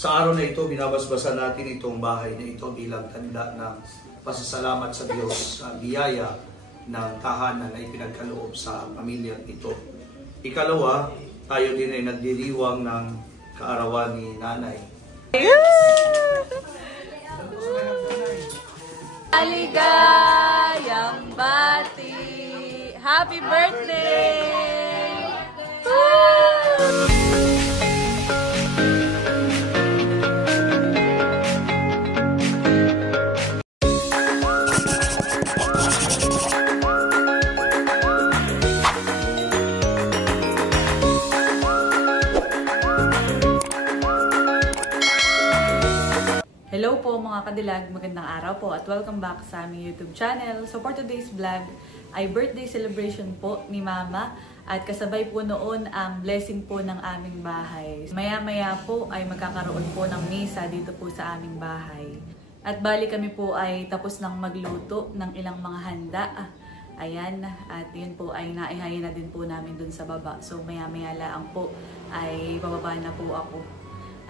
Sa araw na ito, binabasbasan natin itong bahay na ito bilang tanda ng pasasalamat sa Diyos sa biyaya ng tahanan na ipinagkaloob sa pamilyang ito. Ikalawa, tayo din ay nagdiriwang ng kaarawan ni Nanay. Maligayang bati! Happy birthday! Hello po mga kadilag, magandang araw po at welcome back sa aming YouTube channel. So for today's vlog ay birthday celebration po ni Mama at kasabay po noon ang blessing po ng aming bahay. Maya-maya po ay magkakaroon po ng misa dito po sa aming bahay. At bali kami po ay tapos ng magluto ng ilang mga handa. Ayan, at yun po ay naihayin na din po namin dun sa baba. So maya-maya lang po ay bababa na po ako.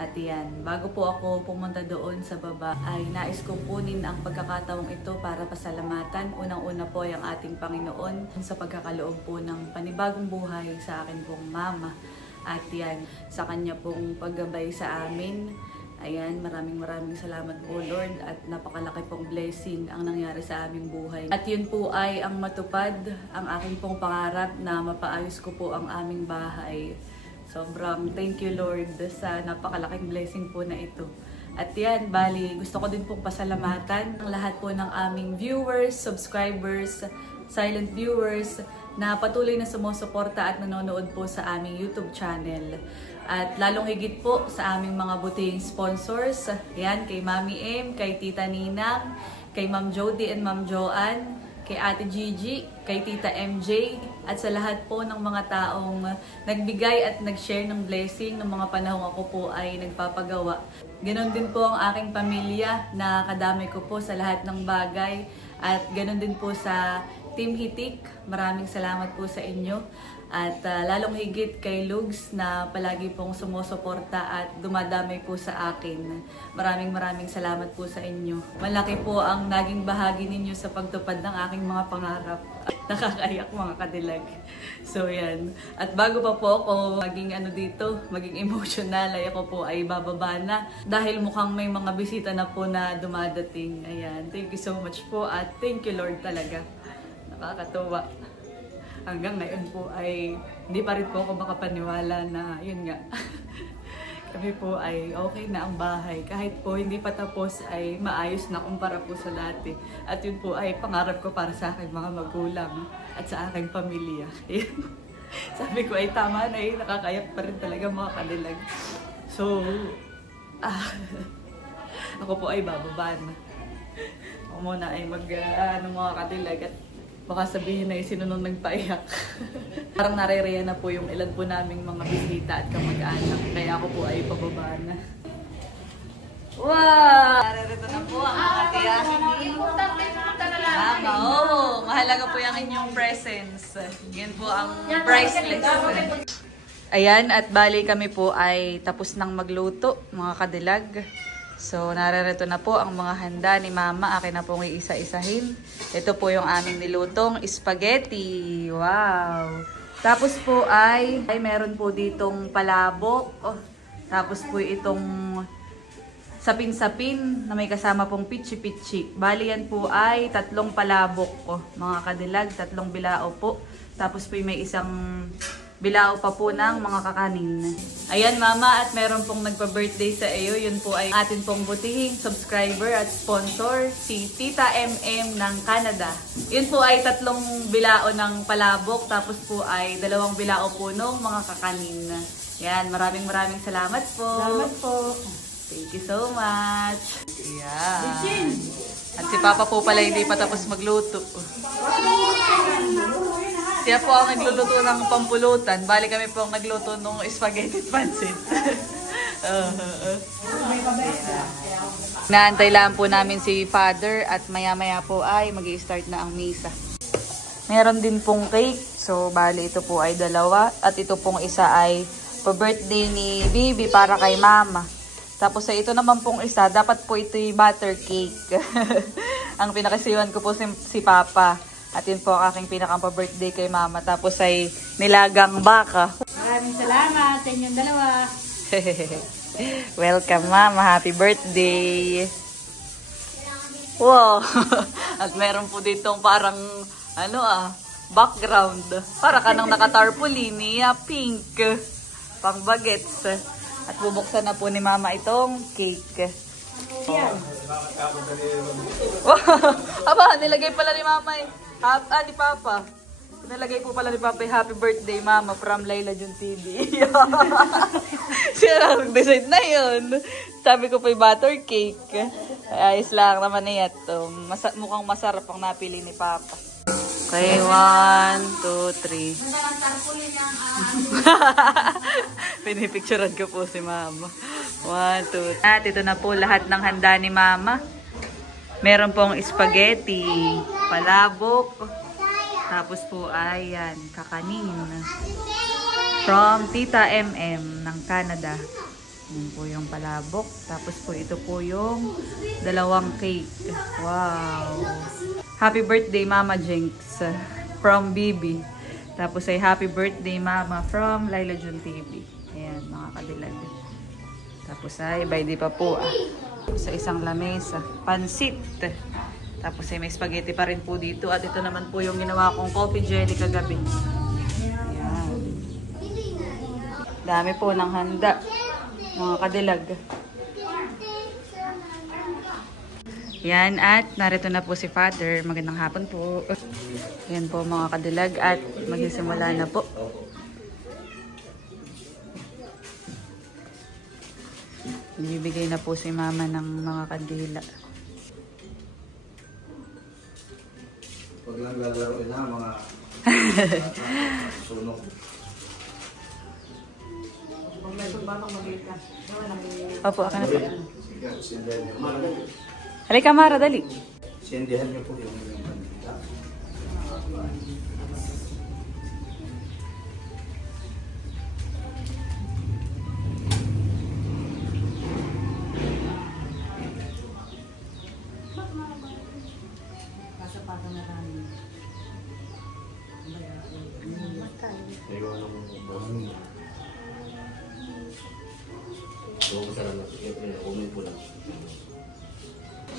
At yan, bago po ako pumunta doon sa baba, ay nais kong kunin ang pagkakataong ito para pasalamatan. Unang-una po ay ang ating Panginoon sa pagkakaloob po ng panibagong buhay sa akin pong mama. At yan, sa kanya pong paggabay sa amin. Ayan, maraming salamat po Lord at napakalaki pong blessing ang nangyari sa aming buhay. At yun po ay ang matupad, ang aking pong pangarap na mapaayos ko po ang aming bahay. Sobrang thank you Lord sa napakalaking blessing po na ito. At yan, bali, gusto ko din pong pasalamatan ang lahat po ng aming viewers, subscribers, silent viewers na patuloy na sumusuporta at nanonood po sa aming YouTube channel. At lalong higit po sa aming mga butihing sponsors. Yan, kay Mami M, kay Tita Ninang, kay Ma'am Jody and Ma'am Joanne, kay Ate Gigi, kay Tita MJ, at sa lahat po ng mga taong nagbigay at nag-share ng blessing ng mga panahong ako po ay nagpapagawa. Ganon din po ang aking pamilya na kadamay ko po sa lahat ng bagay at ganon din po sa Team Hitik. Maraming salamat po sa inyo. At lalong higit kay Lugs na palagi pong sumusuporta at dumadamay po sa akin. Maraming salamat po sa inyo. Malaki po ang naging bahagi ninyo sa pagtupad ng aking mga pangarap. Nakakaiyak mga kadilag. So yan. At bago pa po ako maging maging emotional, ay ako po ay bababa na. Dahil mukhang may mga bisita na po na dumadating. Ayan. Thank you so much po at thank you Lord talaga. Nakakatuwa. Hanggang ngayon po ay hindi pa rin po ako makapaniwala na yun nga. Kami po ay okay na ang bahay. Kahit po hindi pa tapos ay maayos na kumpara po sa dati. At yun po ay pangarap ko para sa aking mga magulang at sa aking pamilya. Sabi ko ay tama na nakakayak pa rin talaga mga kadilag. So, ako po ay bababa na. Ako muna ay mga kadilag at baka sabihin na sino nung nagpaiyak. Parang narereya na po yung ilan po naming mga bisita at kamag-anak. Kaya ako po ay pababa na. Wow! Narerito na po ang mga tiyahin. Mama, oh! Mahalaga po yung inyong presence. Yan po ang priceless. Ayan, at bali kami po ay tapos nang magluto, mga kadilag. So, narerito na po ang mga handa ni Mama. Akin na pong iisa-isahin. Ito po yung aming nilutong spaghetti. Wow! Tapos po ay meron po ditong palabok. Oh, tapos po itong sapin-sapin na may kasama pong pichi-pichi. Bali yan po ay 3 palabok ko. Mga kadilag, 3 bilao po. Tapos po may isang bilao pa po ng mga kakanin. Ayan Mama, at meron pong nagpa-birthday sa iyo. Yun po ay atin pong butihing subscriber at sponsor, si Tita MM ng Canada. Yun po ay 3 bilao ng palabok, tapos po ay 2 bilao po ng mga kakanin. Yan, maraming salamat po. Salamat po. Thank you so much. Yan. At si Papa po pala hindi pa tapos magluto. Siya po ang nagluto ng pampulutan. Bali kami po ang nagluto ng spaghetti pancit. Naantay lang po namin si Father at maya-maya po ay mag-i-start na ang misa. Meron din pong cake. So, bali ito po ay 2. At ito pong isa ay pa-birthday ni Bibi para kay Mama. Tapos ito naman pong isa, dapat po ito'y butter cake. Ang pinakasiwan ko po si Papa. At yun po ang aking pinaka-birthday kay Mama. Tapos ay nilagang baka. Maraming salamat sa inyong dalawa. Welcome, Mama. Happy birthday. Wow. At meron po ditong parang background. Para ka nang naka-tarpaulin, pink. Pang bagets. At bubuksan na po ni Mama itong cake. Yan. Aba, nilagay pala ni Mama ni Papa. Nilagay po pala ni Papa happy birthday Mama from Laila Jun TV. Siya lang nag-decide na yun. Sabi ko pa butter cake. Ayos lang naman niya ito. Mukhang masarap ang napili ni Papa. Okay, 1, 2, 3. Pinipicturean ko po si Mama. 1, 2. At ito na po lahat ng handa ni Mama. Meron pong spaghetti, palabok, tapos po ayan, kakanin. From Tita MM ng Canada. Yan po yung palabok. Tapos po ito po yung dalawang cake. Wow! Happy birthday Mama Jinx from Bibi. Tapos ay happy birthday Mama from Laila Jun TV. Ayan mga kadilag. Tapos ay by di pa po sa isang lamesa. Pansit. Tapos ay may spaghetti pa rin po dito. At ito naman po yung ginawa kong coffee jelly kagabi. Ayan. Dami po ng handa. Mga kadilag. Yan, at narito na po si Father. Magandang hapon po. Yan po mga kadilag at magsisimula na po. Bibigay na po si Mama ng mga kandila. Huwag lang lalaroin na mga sunog. Opo, akan na po. Sige, sindihan niyo. Halika Mara, dali. Sindihan niyo po yung kandila.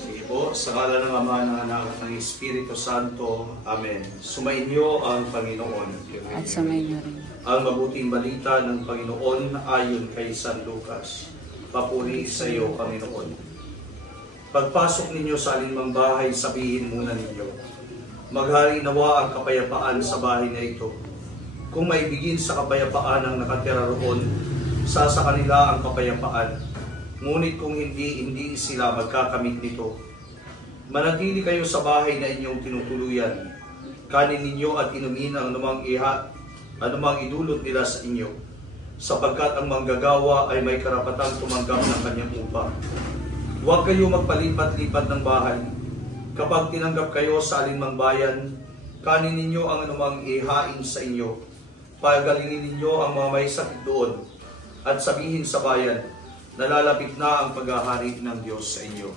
Sige po, sa ngalan ng Ama, ng Anak at ng Espiritu Santo. Amen. Sumainyo ang Panginoon. At sumayin niyo rin. Ang mabuting balita ng Panginoon ayon kay San Lucas. Papuri sa iyo, Panginoon. Pagpasok ninyo sa alinmang bahay, sabihin muna ninyo, maghari nawa ang kapayapaan sa bahay na ito. Kung maibigin sa kapayapaan ang nakatira roon, sa kanila ang kapayapaan. Ngunit kung hindi sila magkakamit nito. Manatili kayo sa bahay na inyong tinutuluyan. Kanin ninyo at inumin ang anumang idulot nila sa inyo, sapagkat ang manggagawa ay may karapatang tumanggap ng kanyang upa. Huwag kayo magpalipat-lipat ng bahay. Kapag tinanggap kayo sa alinmang bayan, kanin ninyo ang anumang ihain sa inyo. Pagalingin ninyo ang mga may sakit doon, at sabihin sa bayan, nalalapit na ang paghahari ng Diyos sa inyo.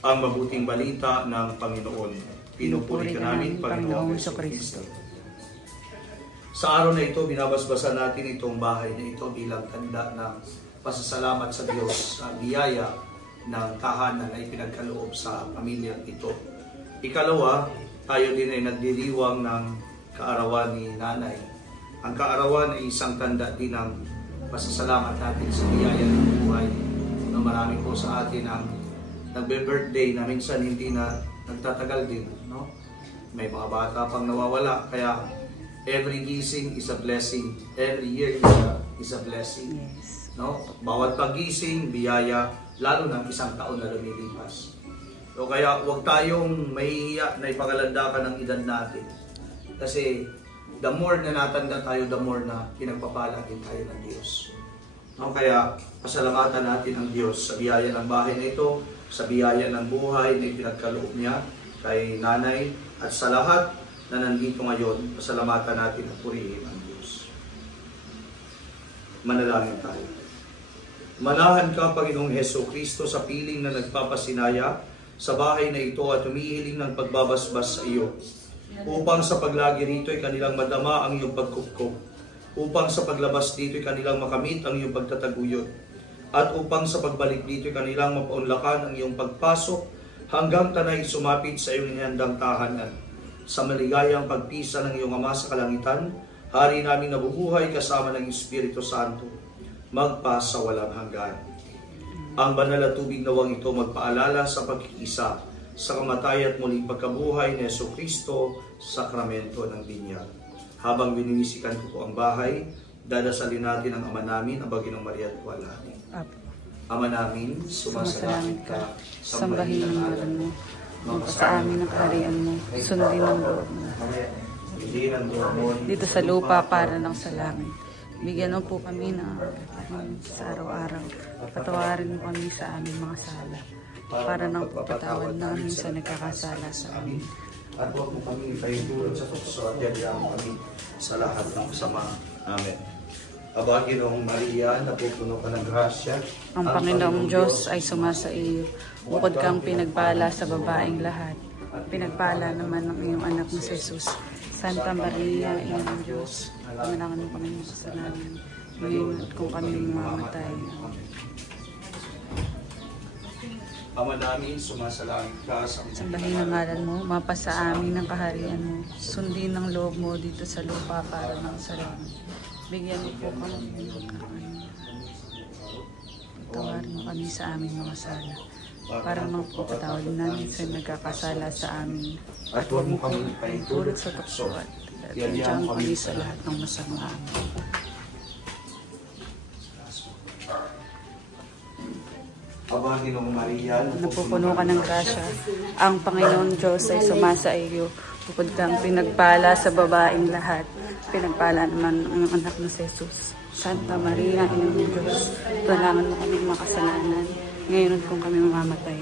Ang mabuting balita ng Panginoon. Pinupuri ka namin, Panginoong Jesucristo. Sa araw na ito, binabasbasan natin itong bahay na ito bilang tanda ng pasasalamat sa Diyos sa biyaya ng tahanan na ipinagkaloob sa pamilyang ito. Ikalawa, tayo din ay nagdiriwang ng kaarawan ni Nanay. Ang kaarawan ay isang tanda din ng pasasalamat natin sa biyaya ng buhay. Marami po sa atin ang nagbe-birthday na minsan hindi na nagtatagal din. No? May mga bata pang nawawala. Kaya every gising is a blessing. Every year is a blessing. Yes. No? Bawat pagising, biyaya, lalo na isang taon na lumilipas. So kaya huwag tayong mahihiya na ipangalandakan ng edad natin. Kasi the more na natanda tayo, the more na pinagpapala din tayo ng Diyos. No, kaya pasalamatan natin ang Diyos sa biyaya ng bahay na ito, sa biyaya ng buhay na ipinagkaloob niya kay Nanay, at sa lahat na nandito ngayon, pasalamatan natin at purihin ang Diyos. Manalangin tayo. Manahan ka, Panginoong Hesukristo, sa piling na nagpapasinaya sa bahay na ito at humihiling ng pagbabasbas sa iyo, upang sa paglagi rito ay kanilang madama ang iyong pagkupkop, upang sa paglabas dito ay kanilang makamit ang iyong pagtataguyod, at upang sa pagbalik dito ay kanilang mapaunlakan ang iyong pagpasok hanggang tanay sumapit sa iyong inihandang tahanan. Sa maligayang pagpisa ng iyong Ama sa kalangitan, Hari namin nabubuhay kasama ng Espiritu Santo, magpa sa walang hanggan. Ang banal na tubig nawang ito magpaalala sa pagkikisa sa kamatay at muling pagkabuhay ni Jesucristo, sakramento ng binyag. Habang binibisikan ko po ang bahay, dadasalin natin ang Ama namin, ang Baginong Maria at Walhati. Ama namin, sumasalangit ka, sambahin ang ngalan mo, magpasa amin ang kaharian mo, sundin ang loob mo. Dito sa lupa para ng sa langit. Bigyan mo po kami ng sa araw-araw. Patawarin mo kami sa aming mga sala, para ng pagpatawad namin sa nagkakasala sa amin. At huwag mo kami ipahintulot sa tukso at yagyaan kami sa lahat ng kasama. Amen. Aba, Ginoong Maria, napupuno ka ng grasya. Ang Panginoong Diyos ay sumasa iyo. Bukod kang pinagpala sa babaeng lahat, pinagpala naman ng iyong anak na si Jesus. Santa Maria, Ina ng Diyos, manalangin mo kami ng kasalanan, ngayon at kung kami mamamatay. Ama namin, sumasalangit ka sa sambahin ang ngalan mo, mapasa amin ang kaharian mo, sundin ang loob mo dito sa lupa para ng sa langit. Bigyan mo po kami ng pagkain. Patawarin mo kami sa aming mga sala, para magpapatawad namin sa nagkakasala sa amin. At huwag mo kami ipahintulot sa tukso at diyan kami sa lahat ng masama. Aba, Ginoong Maria, napupuno ka ng grasya. Ang Panginoong Diyos ay sumasa iyo. Bukod kang pinagpala sa babaeng lahat, pinagpala naman ang anak na si Jesus. Santa Maria, Ina ng Diyos, tulangan mo kami makasalanan, ngayon at kung kami mamamatay.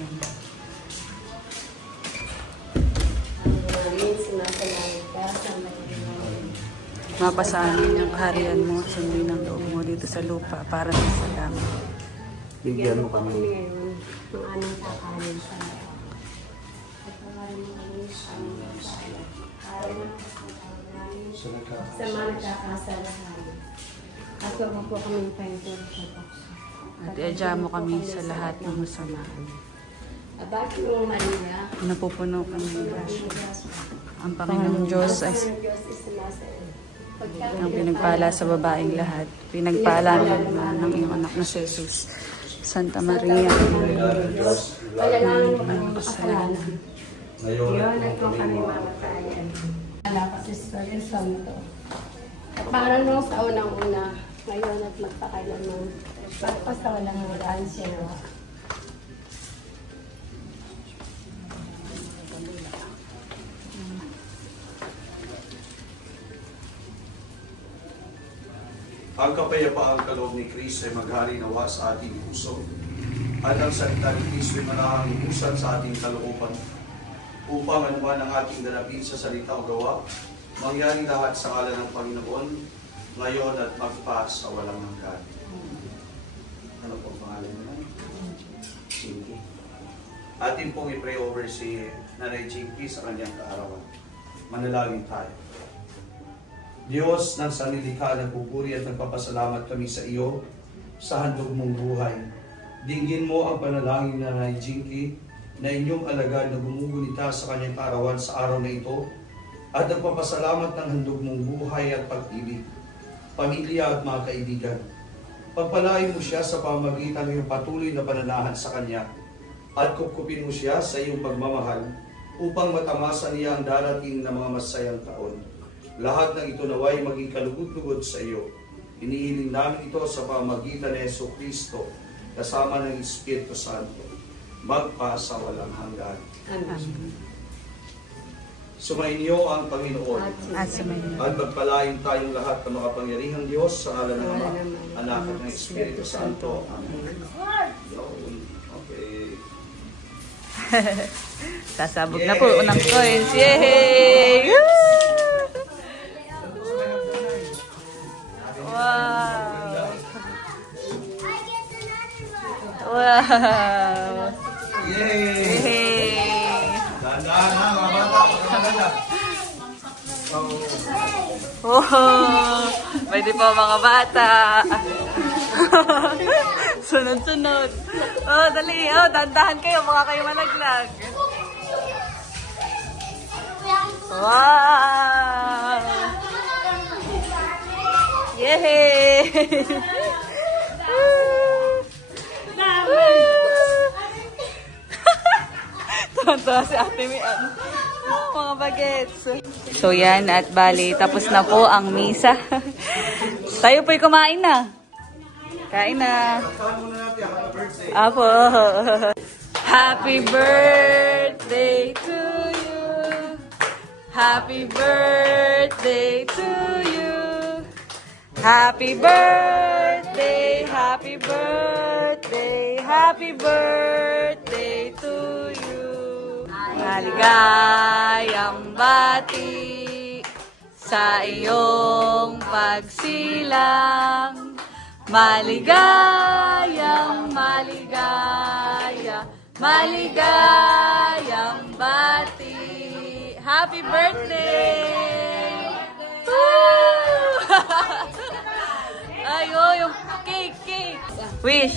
Mapasa amin ang kaharian mo, sundin ang loob mo dito sa lupa para sa langit. Bigyan mo kami ngayon ng anong kakanin sa patawarin mo kami sa aming sala, para ng sa mga nagkakasala namin. At huwag mo po kami pahintulot sa tukso. At iadya mo kami sa lahat ng masama. Aba, Ginoong Maria, napupuno kami ng grasya. Ang Panginoong Diyos ay ang pinagpala sa babaeng lahat, pinagpala naman ng iyong anak na si Jesus. Santa Maria, pagalangin mo kami makasalanan, ngayon at kung kami mamatayan. Alapas Espiritu Santo, at para nung sa unang-una, ngayon at magpakailanman, magpasawalang hanggan siya. Ang kapayapaang kaloob ni Kristo ay maghari nawa sa ating puso. At ang salita ni Kristo ay manahangipusan sa ating kalooban. Upang anuman ang ating ganapin sa salita o gawa, mangyari lahat sa ngalan ng Panginoon, ngayon at magpa sa walang hanggan. Ano po ang pangalan niya? Jinky. Atin pong i-pray over si Nanay Jinky sa kanyang kaarawan. Manalangin tayo. Diyos ng sanlilikha, nagpupuri at nagpapasalamat kami sa iyo sa handog mong buhay. Dinggin mo ang panalangin na Nanay Jinky na inyong alagad na gumugunita sa kanyang kaarawan sa araw na ito at nagpapasalamat ng handog mong buhay at pag-ibig, pamilya at mga kaibigan. Pagpalain mo siya sa pamamagitan ng iyong patuloy na pananahan sa kanya at kukupin mo siya sa iyong pagmamahal upang matamasa niya ang darating na mga masayang taon. Lahat ng ito naway maging kalugod-lugod sa iyo. Inihiling namin ito sa pamamagitan ni Jesucristo kasama ng Espiritu Santo, magpa sa walang hanggan. Amen. Sumainyo ang Panginoon At sumainyo. at magpalain tayong lahat ng makapangyarihang Diyos sa ngalan ng Ama, Anak at ng Espiritu Santo. Amen. Okay. Sasabog na po unang coins. Yay! Wow! Wow! Yay! Yay! Dahan-dahan ha, mga bata. Pagkakaganda. Oh, pwede po mga bata. Sunod-sunod. Oh, dali. Oh, dandahan kayo. Baka kayo malaglag. Wow! Yay! Tuwan-tuwa si Ate Mian. Mga bagets. So yan, at bali, tapos na po ang misa. Tayo po'y kumain na. Kain na. Apo. Happy birthday to you. Happy birthday to you. Happy birthday, happy birthday, happy birthday to you. Maligayang bati sa iyong pagsilang. Maligayang, maligayang bati. Happy birthday! Woo! Ay, oh, yung cake. Wish.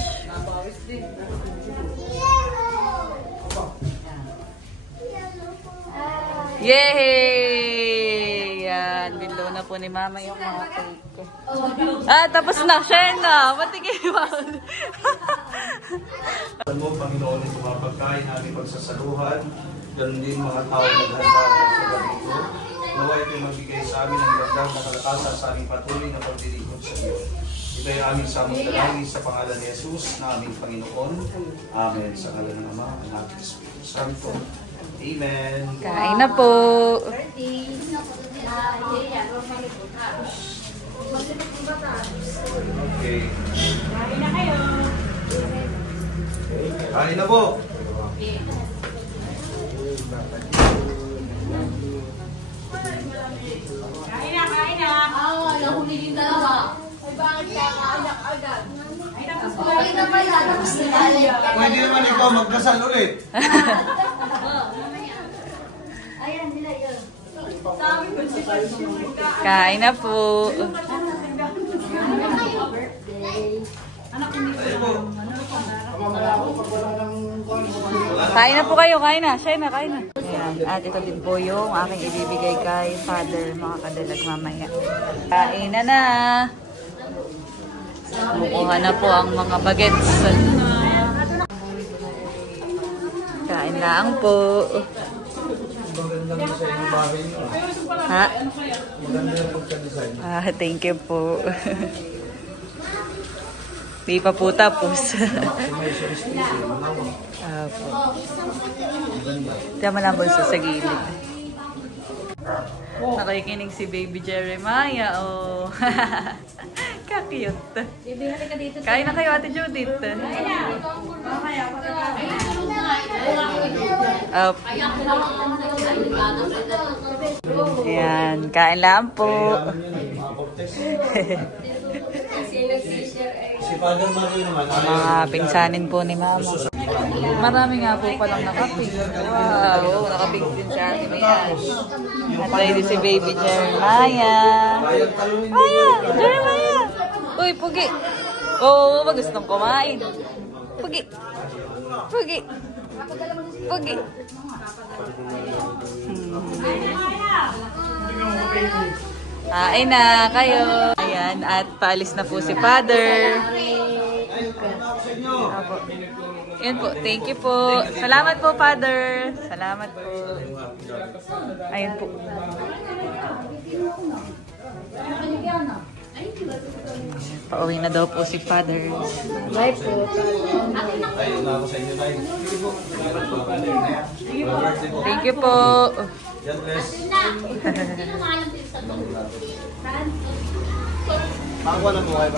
Yay! Yan, binlo na po ni Mama yung mga cake. Ah, tapos na. Share na. Matigiwan. Alam mo, Panginoon, ito mga pagkain namin pagsasaluhan. Ganun din mga tao naghanda sa gabi ko. Nawa ito'y magbigay sa amin ng gandang nakalakasan sa aming patuloy na paglilingkod sa iyo. Ito ay aming samot dalangin sa pangalan ni Jesus na aming Panginoon. Amen. Sa ngalan ng Ama, Anak, at Espiritu Santo. Amen. Kain na po. Okay. Kain na po. Kain na. Nahuli yung dalawa. Ay, bakit ka kaanak agad? Ay, tapos ko na pala. Tapos na pala. Pwede naman ikaw magdasal ulit. Ayan, nila yun. Kain na po. Kain na po kayo, kain na. Share na, kain na. Ayan. At ito din po yung aking ibibigay kay Father, mga kadalag mamaya. Kain na na. Kumukuha na po ang mga bagets. Kain lang po. Ha? Ah, thank you po. Di pa po tapos. Apo. Tama na bulsa sa gilid. Nakikinig si Baby Jeremiah. Oh. Ka-cute. Kain na kayo, Ate Judith. Ayan, kain lang po. Mga pinsanin po ni Mama. Marami nga po palang nakapig. Wow, nakapig din si Ate Mian. At ready si Baby Jeremiah. Jeremiah! Uy, pugi! Oo, gustong kumain. Pugi! Pugi! Pugi! Kain na kayo. Ayan, at paalis na po si Father. Apo. Yan po, thank you po. Salamat po, Father. Salamat po. Ayun po. Pauwi na daw po si Father. Bye po. Thank you po.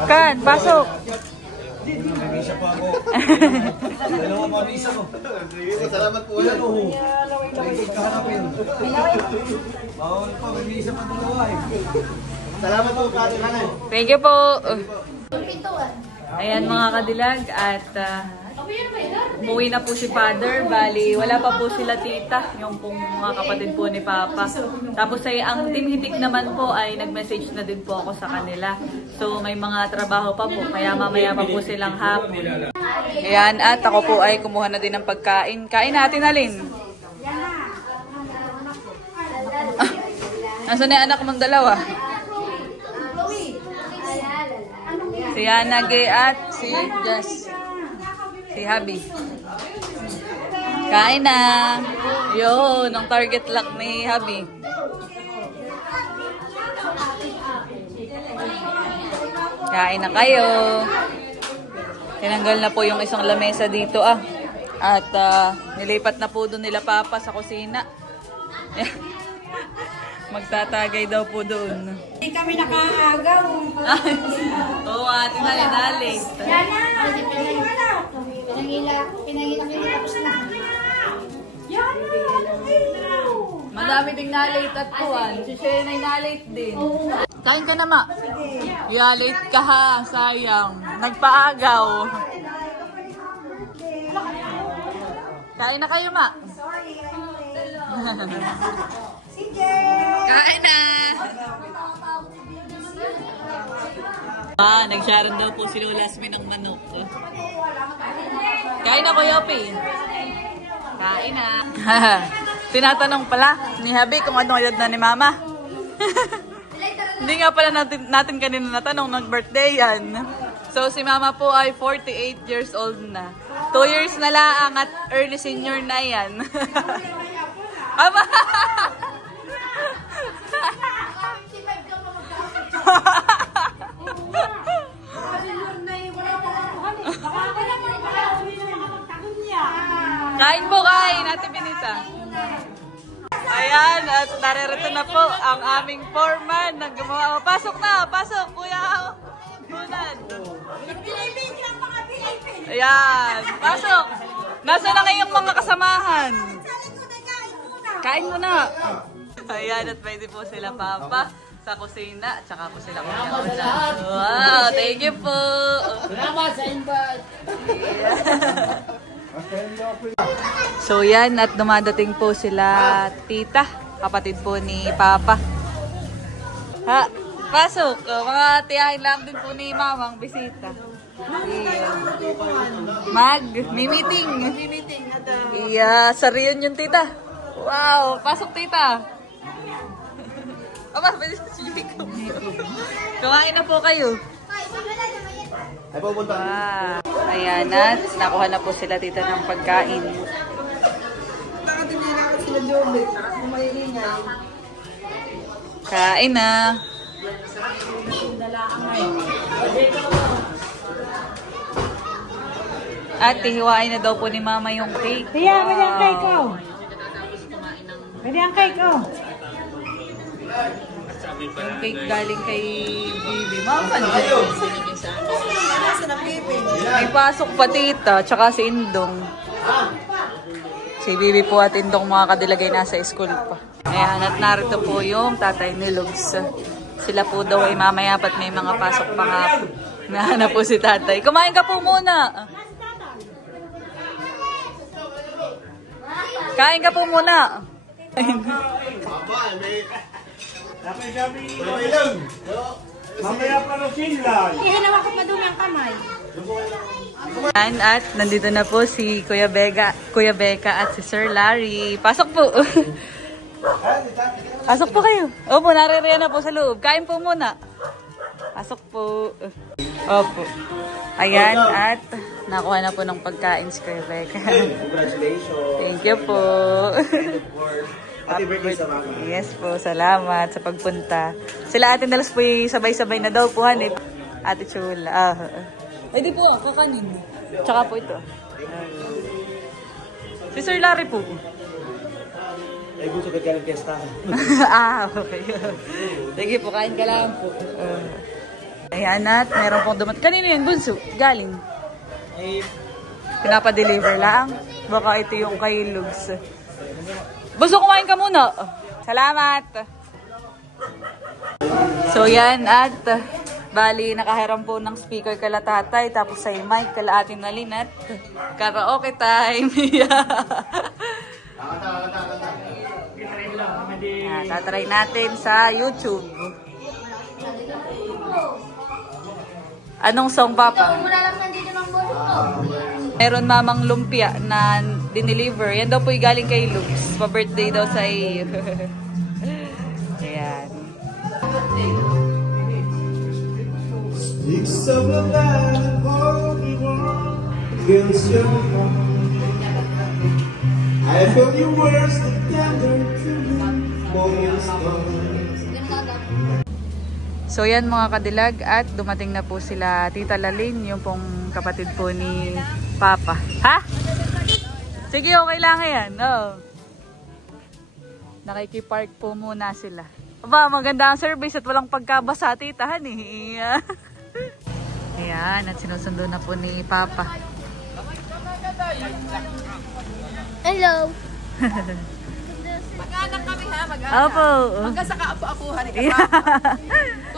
Kan, pasok. Mamisa pa ako. Dalawa mamisa ko. Salamat po. Yan o. Kahanapin. Bawal pa, mamisa pa dalawa eh. Salamat po, Father Hanan. Thank you po. Ayan mga kadilag at Umuwi na po si Father, bali wala pa po sila tita, yung pong mga kapatid po ni Papa. Tapos ay ang Team Hitik naman po ay nag-message na din po ako sa kanila. So may mga trabaho pa po, kaya mamaya pa po silang hapon. Ayan, at ako po ay kumuha na din ng pagkain. Kain natin, Alin. Nasaan na yung anak mong dalawa? Si Yanage at si Jess. Si Habi. Kain na. Yun, ang target lock ni Habi. Kain na kayo. Tinanggal na po yung isang lamesa dito At nilipat na po doon nila Papa sa kusina. Magtatagay daw po doon. Hindi kami nakaagaw. Oo, ate nali-nali. Pinangila ko sa Madami ding nalate at kuwan. Si Shane ay nalate din. Kain ka na, Ma. Late ka ha, sayang. Nagpaagaw. Kain na kayo, Ma. Kain na. Nag-sharon daw po si Lola Asmin ng manok. Kain na, Kuya Pi. Kain na. Tinatanong pala ni Habi kung ano edad na ni Mama. Hindi nga pala natin kanina natanong, nag-birthday yan. So si Mama po ay 48 years old na. 2 years na lang at early senior na yan. Ama! Kain po, kain. Ate Benita. Ayan, at naririto na po ang aming foreman na gumawa. Pasok na, pasok, Kuya Bunad. Ayan, pasok. Nasaan na ngayong mga kasamahan? Kain mo na. Ayan, at pwede po sila Papa sa kusina, at saka po sila Kuya Bunad. Wow, thank you po. Salamat sa invite. So yan, at dumadating po sila tita, kapatid po ni Papa. Ha, pasok. Mga tiyahin lang din po ni Mamang bisita. May meeting. Iya, sa reunion tita. Wow, pasok tita. Aba, pwede sa Chico. Kumain na po kayo. Ay, pupunta. Ayan na, nakuha na po sila tita ng pagkain. Kain na. At hihiwain na daw po ni Mama yung cake. Kaya, pwede ang cake ko. Pwede ang cake ko. Yung cake galing kay Bibi. Mama, may pasok pa tita, tsaka si Indong. Si Bibi po at Indong mga kadilagay nasa school pa. Ayan, at narito po yung tatay ni Lugs. Sila po daw ay mamaya pat may mga pasok pa nga po. Nahanap po si tatay. Kumain ka po muna. Kain ka po muna. Mamaya pa na sila. Ihinawa ko madumi ang kamay. At nandito na po si Kuya Becca at si Sir Larry. Pasok po. Pasok po kayo. Opo, naririyan na po sa loob. Kain po muna. Pasok po. Opo. Ayan, at nakuha na po ng pagkain si Kuya Becca. Congratulations. Thank you po. Happy birthday sa Mama. Yes po, salamat sa pagpunta. Sila Ate Nalas po sabay-sabay na daw po, hanip. Ate Chula. Ay, di po, kakanin. Tsaka po ito. Si Sir Larry po. Ay, gusto ka ng piyesta. Okay. Sige po, kain ka lang po. Ayan, at meron pong dumat. Kanino yun, Bunso? Galing. Ay, Pinapa-deliver lang. Baka ito yung kay Lugs. Bunso, kumain ka muna. Salamat. So yan, at Bali, nakahiram po ng speaker kala tatay, tapos sa mic kala atin na Linat. Karaoke time. Tatry natin sa YouTube. Anong song, Papa? Meron mamang lumpia na dineliver. Yan daw po galing kay Lux. Pa-birthday daw sa iyo. Ayan. Speaks of the land holding on against your heart. I felt your words that tender to me, falling stars. So yan mga kadilag, at dumating na po sila Tita Lalin, yung pong kapatid po ni Papa. Ha? Sige, okay lang yan. Oh. Nakikipark po muna sila. Aba, maganda ang service at walang pagkabasa, titahan eh. Ayan, at sinusundo na po ni Papa. Hello. Mag-anak kami ha, mag-anak. Opo. Magkasaka apo-apuhan ka Yeah. pa.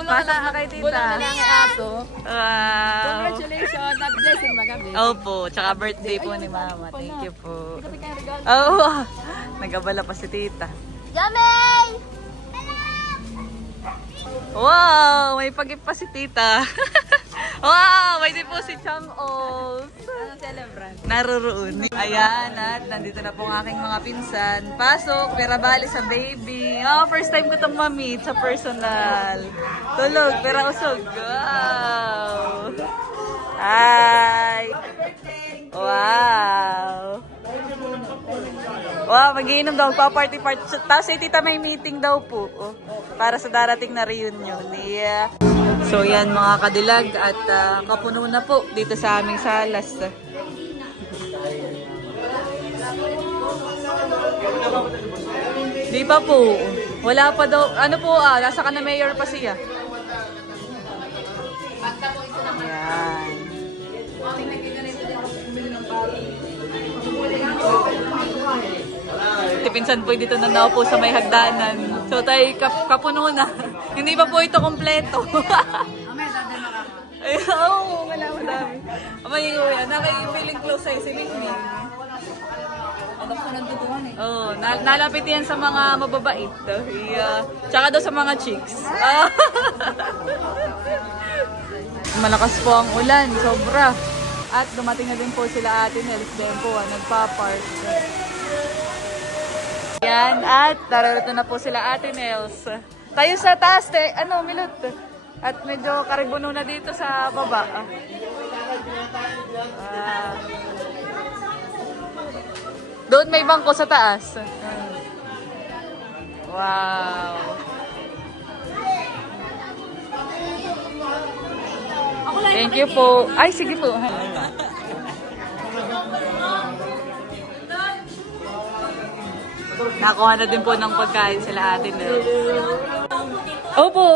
Pasok na kay Tita. Kulang na lang ang aso. Wow. Congratulations at blessing magabi. Opo, tsaka birthday po ni Mama. Thank you po. Oh, nag-abala pa si Tita. Yummy! Wow, may pagip pa si Tita. Wow, may din po si Chang-Os. Anong celebrant? Naroon. Ayan, at nandito na po ang aking mga pinsan. Pasok, perabali sa baby. Oh, first time ko itong ma-meet sa personal. Tulog, pera usog. Wow. Hi. Wow. Wow, mag-iinom daw. Pa-party-party. Tapos si Tita may meeting daw po. Oh, para sa darating na reunion. Yeah. So yan mga kadilag, at kapuno na po dito sa aming salas. Di pa po. Wala pa daw. Ano po nasa ka na mayor pa siya. Yan. Tipinsan po dito na naupo sa may hagdanan. So tayo kapuno na. Hindi pa po ito kompleto. Ay, oo, wala madami. May naka-feeling close sa'yo si Mingming. Oo, nalapit yan sa mga mababait. Tsaka daw sa mga chicks. Malakas po ang ulan, sobra. At dumating na din po sila Ate Nels din po, nagpa-park. Yan, at narito na po sila Ate Nels. Tayo sa taas, Milot. At medyo karibuno na dito sa baba. Doon may bangko sa taas. Wow. Thank you po. Ay, sige po. Nakuha na din po ng pagkain sila Ate Nels. Opo.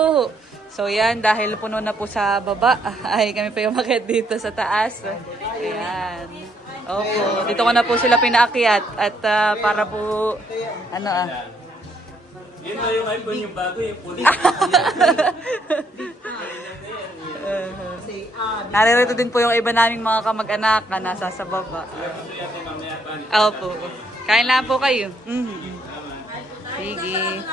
So yan, dahil puno na po sa baba, ay kami pa yung umakyat dito sa taas. Ayan. Opo. Dito ko na po sila pinaakyat at para po, Yun na yung iPhone yung bago, yung pulis. Naririto din po yung iba naming mga kamag-anak na nasa sa baba. Opo. Kain lang po kayo. Sige.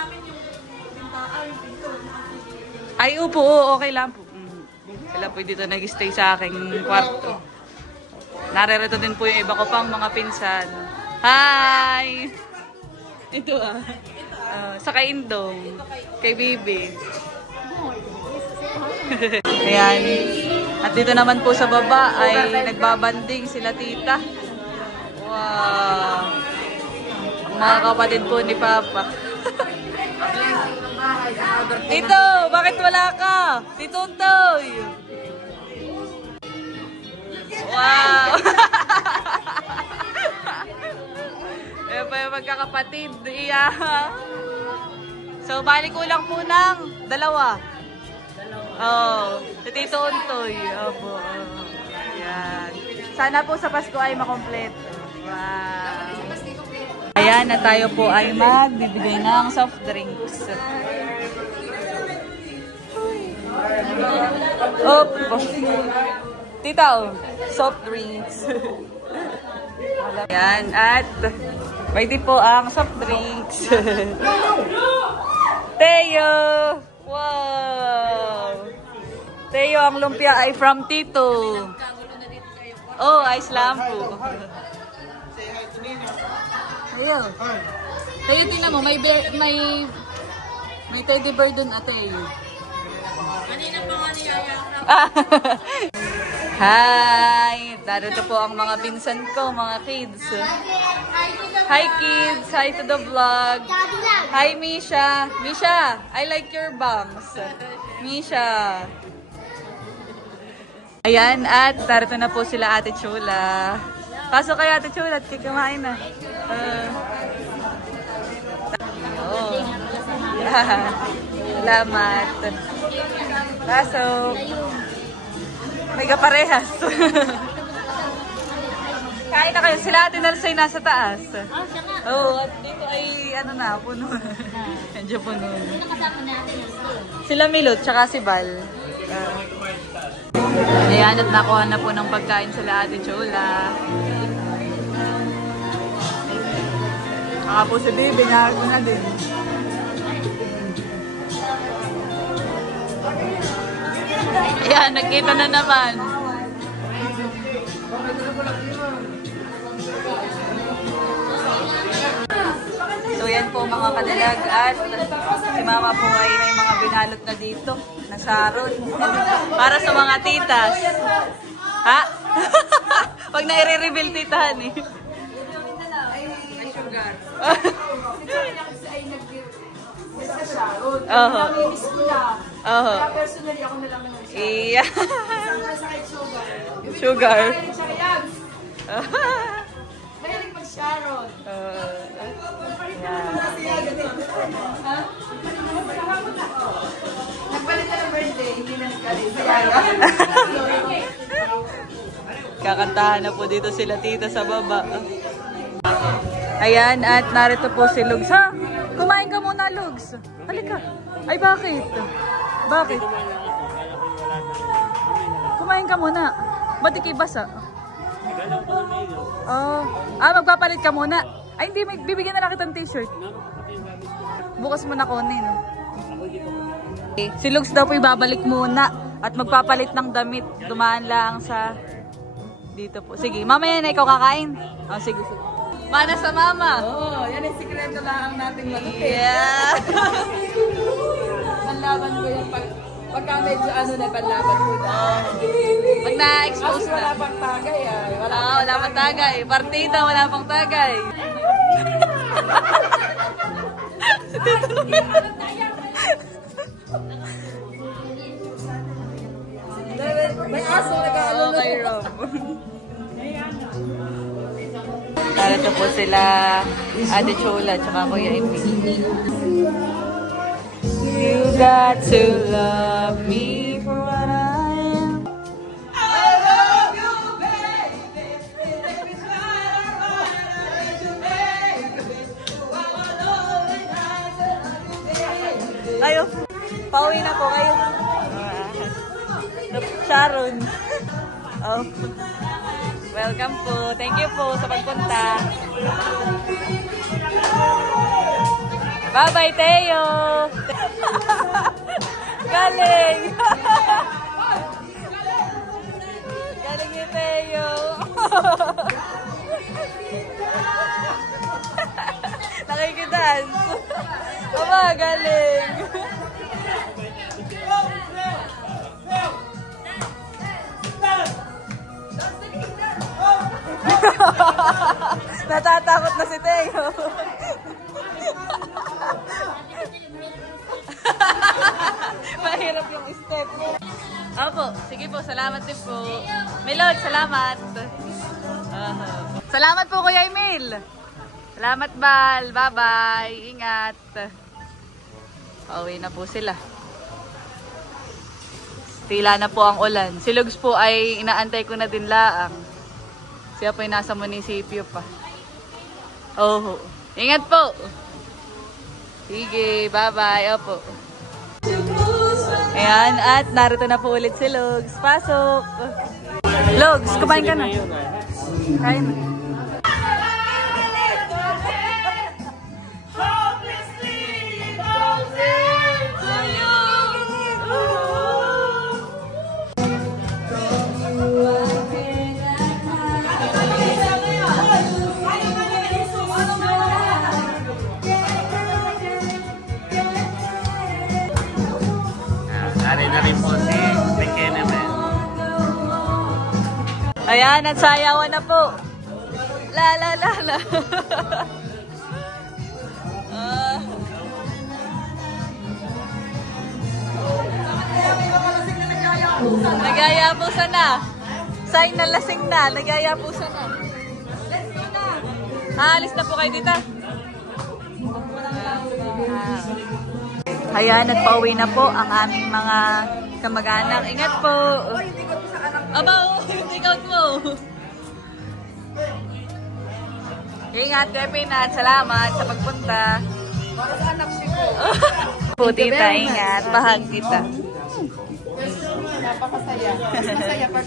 Ay, upo. Okay lang po. Sila po dito nag-stay sa aking kwarto. Naririto din po yung iba ko pang mga pinsan. Hi! Ito sa kay Indong. Kay Bibi. Ayan. At dito naman po sa baba ay nagbabanding sila Tita. Wow! Ang mga kapatid po ni Papa. Tito, bakit wala ka? Tito Untoy. Wow! Ayan pa yung magkakapatid. Iya. So, balik ko lang po ng dalawa. Oh, si Tito Untoy. Opo. Ayan. Sana po sa Pasko ay makompleto. Wow. Ayan, na tayo po ay magbibigay ng soft drinks. Op. Tita, oh. Soft drinks. Yan, at pwede po ang soft drinks. Teo! Wow! Teo, ang lumpia ay from Tito. Oh, ice lampo. Ayun. Teo, tingnan mo, may teddy bear dun, ate. Kanina pa nga niyayakap. Hi! Narito po ang mga pinsan ko, mga kids. Hi kids! Hi to the vlog! Hi Misha! Misha! I like your bangs. Misha! Ayan, at narito na po sila Ate Chula. Pasok kayo Ate Chula at kikumain na. Oh. Salamat. Pasok. May kaparehas. Kain na kayo. Sila Ate Nalsay nasa taas. Oo, at dito ay ano na, puno. Medyo puno. Sila Milot, tsaka si Bal. Ayan, at nakuha na po ng pagkain sila Ate Chula. Saka po si Bibi, naharap na din. Ayan, nagkita na naman. So yan po mga kadilag at si Mama po ay may mga binalot na dito na Sharon. Para sa mga titas. Ha? Pag na-i-reveal titahan eh. Ay, sugar. Oo. Kaya personally ako na lang ng siya. Iya. Sugar. Mahilig mag-Sharon. Nagpalit na ng birthday, hindi na nagkalit. Kakantahan na po dito sila tita sa baba. Ayan, at narito po si Lugs. Ha? Kumain ka muna, Lugs. Halika. Ay, bakit? Bakit? Kumain ka muna. Ba't ikibasa? Oh. Magpapalit ka muna. Ay, hindi. Bibigyan na lang kitang t-shirt. Bukas mo na kunin. Si Lugs daw po ibabalik muna at magpapalit ng damit. Dumaan lang sa dito po. Sige, mamaya na ikaw kakain. Oh, sige, sige. Mana sa mama. Oo, yan yung sikreto lang nating matupid. Yeah. Panlaban ko yung pagka medyo ano na panlaban ko na. Pag na-expose na. Wala pang tagay ay. Wala pang tagay. Partida, wala pang tagay. Dito naman. May aso nag-aalala. Okay, Rob. Narito po sila Ate Chula tsaka Kuya Emi. You got to love me for what I am. I love you, baby. Ayo, pauwi na po kayo. Sharon. Oh. Welcome po. Thank you po sa pagpunta. Bye-bye, Teo! Galing! Galing ni Teo! Nakikidance! Aba, galing! Natatakot na si Teo. Mahirap yung step. Opo, sige po, salamat din po. Milot, salamat. Salamat po Kuya Emil. Salamat Bal, bye-bye. Ingat. Pauwi na po sila. Tila na po ang ulan. Si Lugs po ay inaantay ko na din laang. Siya po ay nasa munisipyo pa. Oh, ingat po. Sige, bye-bye. Opo. Ayan, at narito na po ulit si Logs. Pasok! Logs, kumain ka na. Kain na. Ayan, at sayawan na po. La la la la. Nagyayapusan na. Sign na lasing na. Nagyayapusan na. Alis na po kayo dito. Ayan, at pauwi na po ang aming mga kamag-anak. Ingat po. Aba, yung take-out mo. Ingat, Kuya Pinat. Salamat sa pagpunta. Para sa anak siya ko. Po, tita, ingat. Bahag kita. Napakasaya. Masaya pag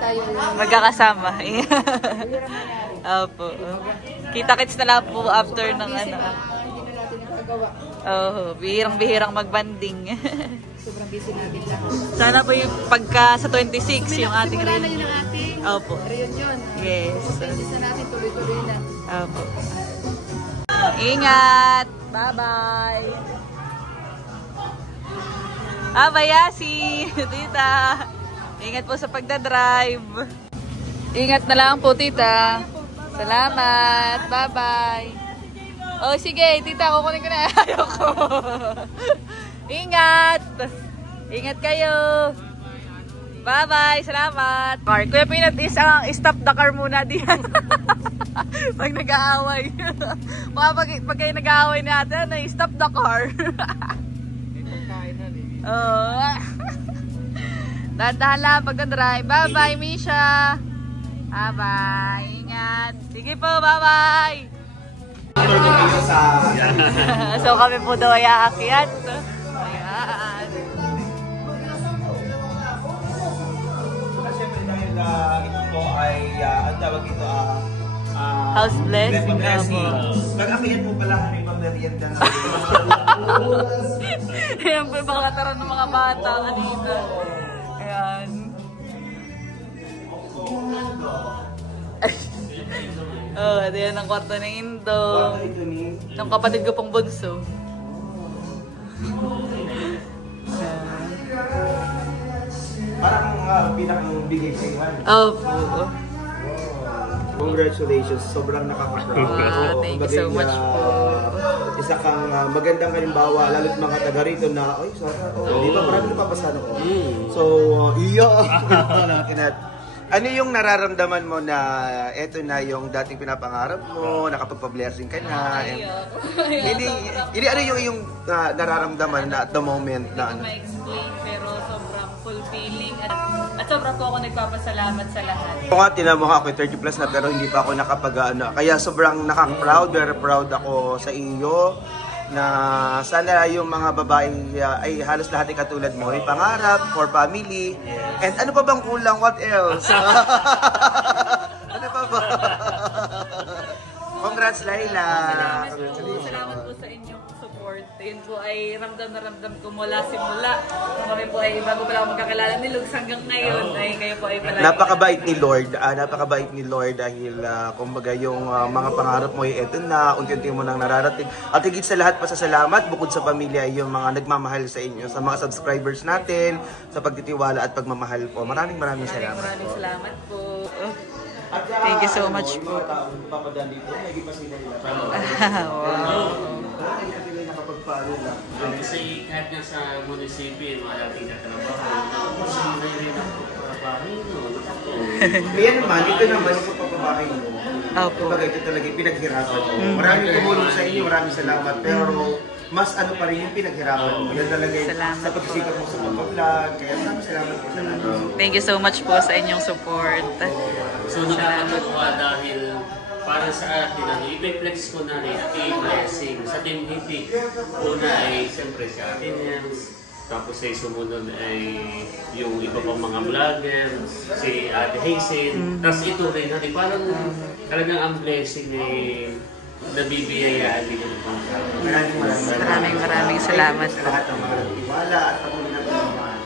tayo magkakasama. Opo. Kita-kits na lang po after ng ano. Hindi na natin nakagawa. Oh, bihirang-bihirang magbanding. Sobrang busy natin lahat. Sana po yung pagka sa 26 yung ating Simula na yun ang ating Opo. reunion. Yes. Business na natin, tuloy-tuloy na. Opo. Ingat! Bye-bye! Yasi! Tita! Ingat po sa pagdadrive. Ingat na lang po, tita. Salamat! Bye-bye! Oh, sige, tita, kukunin ko na. Ayoko. Ingat! Ingat kayo! Bye-bye! Salamat! Kuya Pinat is stop the car muna diyan. Pag nag-aaway. Pag kayo nag-aaway natin, stop the car. Dahan-dahan lang pag-drive. Bye-bye, Misha! Bye-bye! Ingat! Sige po, bye-bye! So kami po daw ay aakyat. Ayan. Siyempre dahil ito po ay ang tawag ito House blessing. Pag-akyat mo pala may pag-merienda na. Ayan po yung pakataran ng mga bata kanina. Ayan. Oh, ito yan ang kwarto ng Indo. Ng kapatid ko pong bunso. Parang pinakang bigay sa iwan. Opo. Congratulations, sobrang nakaka-proud. Thank you so much po. Isa kang magandang halimbawa, lalo't mga taga rito na, ay, sana, di ba marami napapasano ko. So, iyo. Ano yung nararamdaman mo na eto na yung dating pinapangarap mo, nakapagpa-blessing ka na? Hindi ano yung nararamdaman na at the moment na ano? Hindi ko ma-explain pero sobrang fulfilling at sobrang po ako nagpapasalamat sa lahat. Ako nga, tinan mo ako 30 plus na pero hindi pa ako nakapag-ano. Kaya sobrang nakaka-proud, very proud ako sa iyo na sana yung mga babae ay halos lahat ay katulad mo, may pangarap for family. And ano pa bang kulang? What else? Ano pa ba? Congrats, Laila. Salamat po sa inyong support. Yun po ay ramdam na ramdam ko mula simula. Kami po ay bago pala ako magkakilala ni Lugs hanggang ngayon ay kayo po ay palagi. Napakabait ni Lord. Napakabait ni Lord dahil kumbaga yung mga pangarap mo ay eto na, unti-unti mo nang nararating. At higit sa lahat, pasasalamat bukod sa pamilya ay yung mga nagmamahal sa inyo, sa mga subscribers natin, sa pagtitiwala at pagmamahal po. Maraming salamat. Maraming salamat po. Thank you so much po. Papadaan dito, naging pasila nila. Wow. Kasi kahit nga sa munisipyo, malaking katrabaho. Kasi rin ang pagpapahin, no? Kaya naman, ito naman yung pagpapahin mo. Opo. Kumbaga ito talaga yung pinaghirapan mo. Maraming tumulong sa inyo, maraming salamat. Pero mas ano pa rin yung pinaghirapan mo. Yan talaga yung sa pagsisikap mo sa pag-vlog. Kaya maraming salamat po sa lahat. Thank you so much po sa inyong support. So nakakatuwa dahil para sa atin, i-flex ko na rin at i-blessing sa Team Hitik. Una ay siyempre si Atin Nels, Tapos ay sumunod ay yung iba pang mga vlogger, si Ate Hazel. Tapos ito rin, parang talagang ang blessing ay nabibiyayaan din yung pang tao. Maraming salamat po. Lahat ng mga nagtiwala at patuloy na pagmamahal.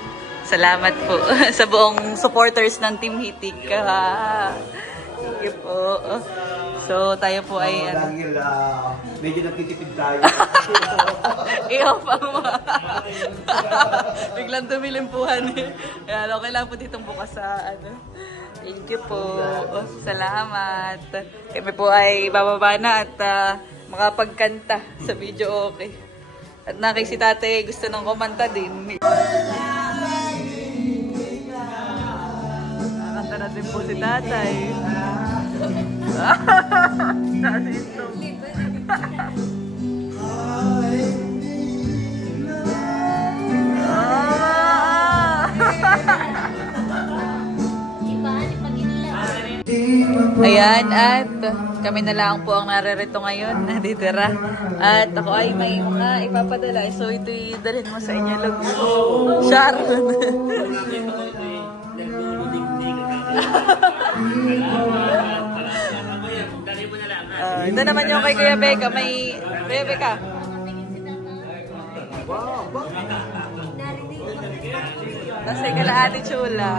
Salamat po sa buong supporters ng Team Hitik. Thank you po. So, tayo po ay... Dahil medyo nagtitipid tayo. Iyo pa mo. Biglang tumilimpuhan. Kaya okay lang po ditong bukas sa ano. Thank you po. Salamat. Kami po ay bababa na at makapagkanta sa video okay. At si Tate gusto nang kumanta din. Nakakanta na din po si Tatay. Ayan, at kami na lang po ang naririto ngayon, natitira. At ako ay may mga ipapadala. So ito'y dalhin mo sa inyo, Lug. Sharon. Ito naman yung kay Kuya Becca. May Kuya Becca. Tapos kay kala Ate Chula.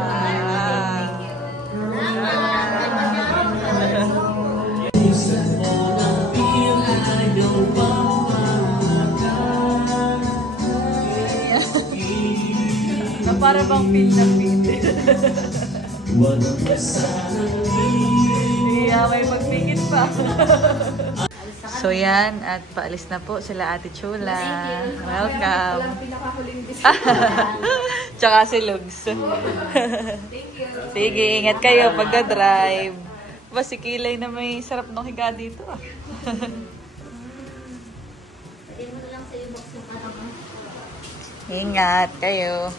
Na para bang feel na feel. Yeah, may magpikit pa. So yan, at paalis na po sila Ate Chula. Welcome. Tsaka si Lugs. Sige, ingat kayo pagda-drive. Ba, si Kilay na may sarap ng higa dito. Ingat kayo.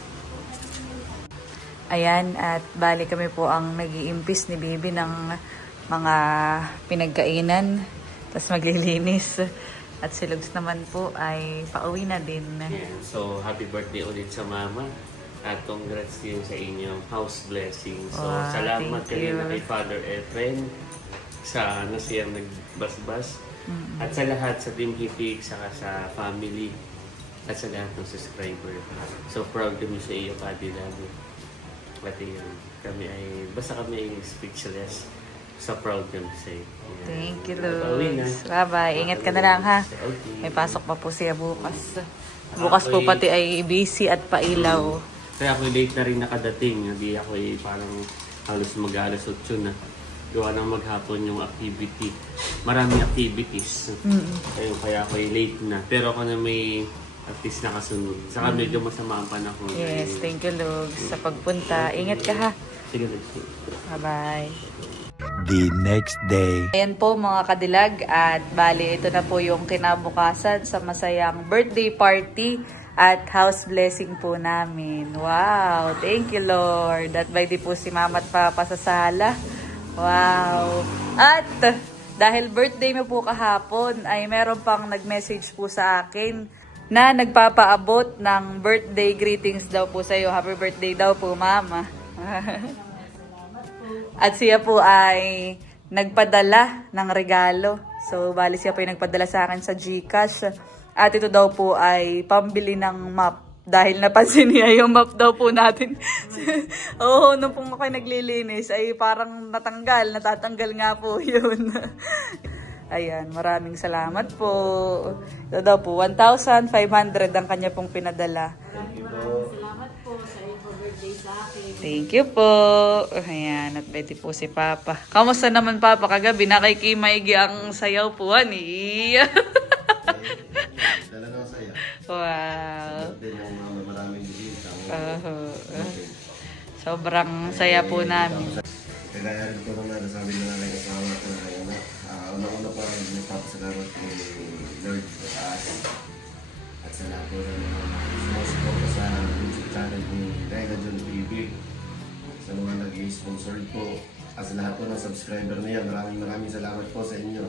Ayan, at bali kami po ang nag-iimpis ni Bibi ng mga pinagkainan. Tapos maglilinis. At si Lugs naman po ay pauwi na din. Yeah. So, happy birthday ulit sa mama. At congrats din sa inyong house blessing. So, wow, salamat kanina kay Father Efren sa nasiyang nagbasbas. At sa lahat sa Team Hitik, saka sa family, at sa lahat ng subscriber. So, proud kami sa iyo, Pati Lalo. Pati kami ay, basta kami ay speechless. So proud kami sa iyo. Yeah. Thank you, Lugs. Bye-bye. Ingat ka na lang, ha? May pasok pa po siya bukas. Bukas po pati ay busy at pailaw. Kaya ako late na rin nakadating. Hindi ako parang halos mag-alas 8 na. Gawa ng maghapon yung activity. Maraming activities. Kaya ako late na. Pero ako na may at least nakasunod. Saka medyo masama ang panahon. Yes, thank you, Lugs, sa pagpunta. Ingat ka, ha? Sige, Lugs. Bye-bye. The next day. Ayan po mga kadilag, at bali ito na po yung kinabukasan sa masayang birthday party at house blessing po namin. Wow! Thank you, Lord. At by di po si Mama at Papa sa sala. Wow! At dahil birthday mo po kahapon, ay meron pang nag-message po sa akin na nagpapaabot ng birthday greetings daw po sa iyo. Happy birthday daw po, Mama. At siya po ay nagpadala ng regalo. So, bali siya po ay nagpadala sa akin sa GCash. At ito daw po ay pambili ng map. Dahil napansin niya yung map daw po natin. Oo, nung po ako naglilinis ay parang natatanggal nga po yun. Ayan, maraming salamat po. Ito daw po, 1,500 ang kanya pong pinadala. Salamat po sa iyong birthday sa akin. Thank you po. Ayan, at pwede po si Papa. Kamusta naman, Papa? Kagabi, nakikimaigi ang sayaw po, ani. Talagang saya. Wow. Maraming bisita. Sobrang saya po namin. Kaya rin ko naman, nasabi na namin kasama ko na ngayon na una-una pa nagpapasalamat kay Lord sa taas. At sa lahat po na sumusuporta sa YouTube channel ni Rega John TV. Sa mga nag-i-sponsor po. At sa lahat po ng subscriber niya, maraming salamat po sa inyo.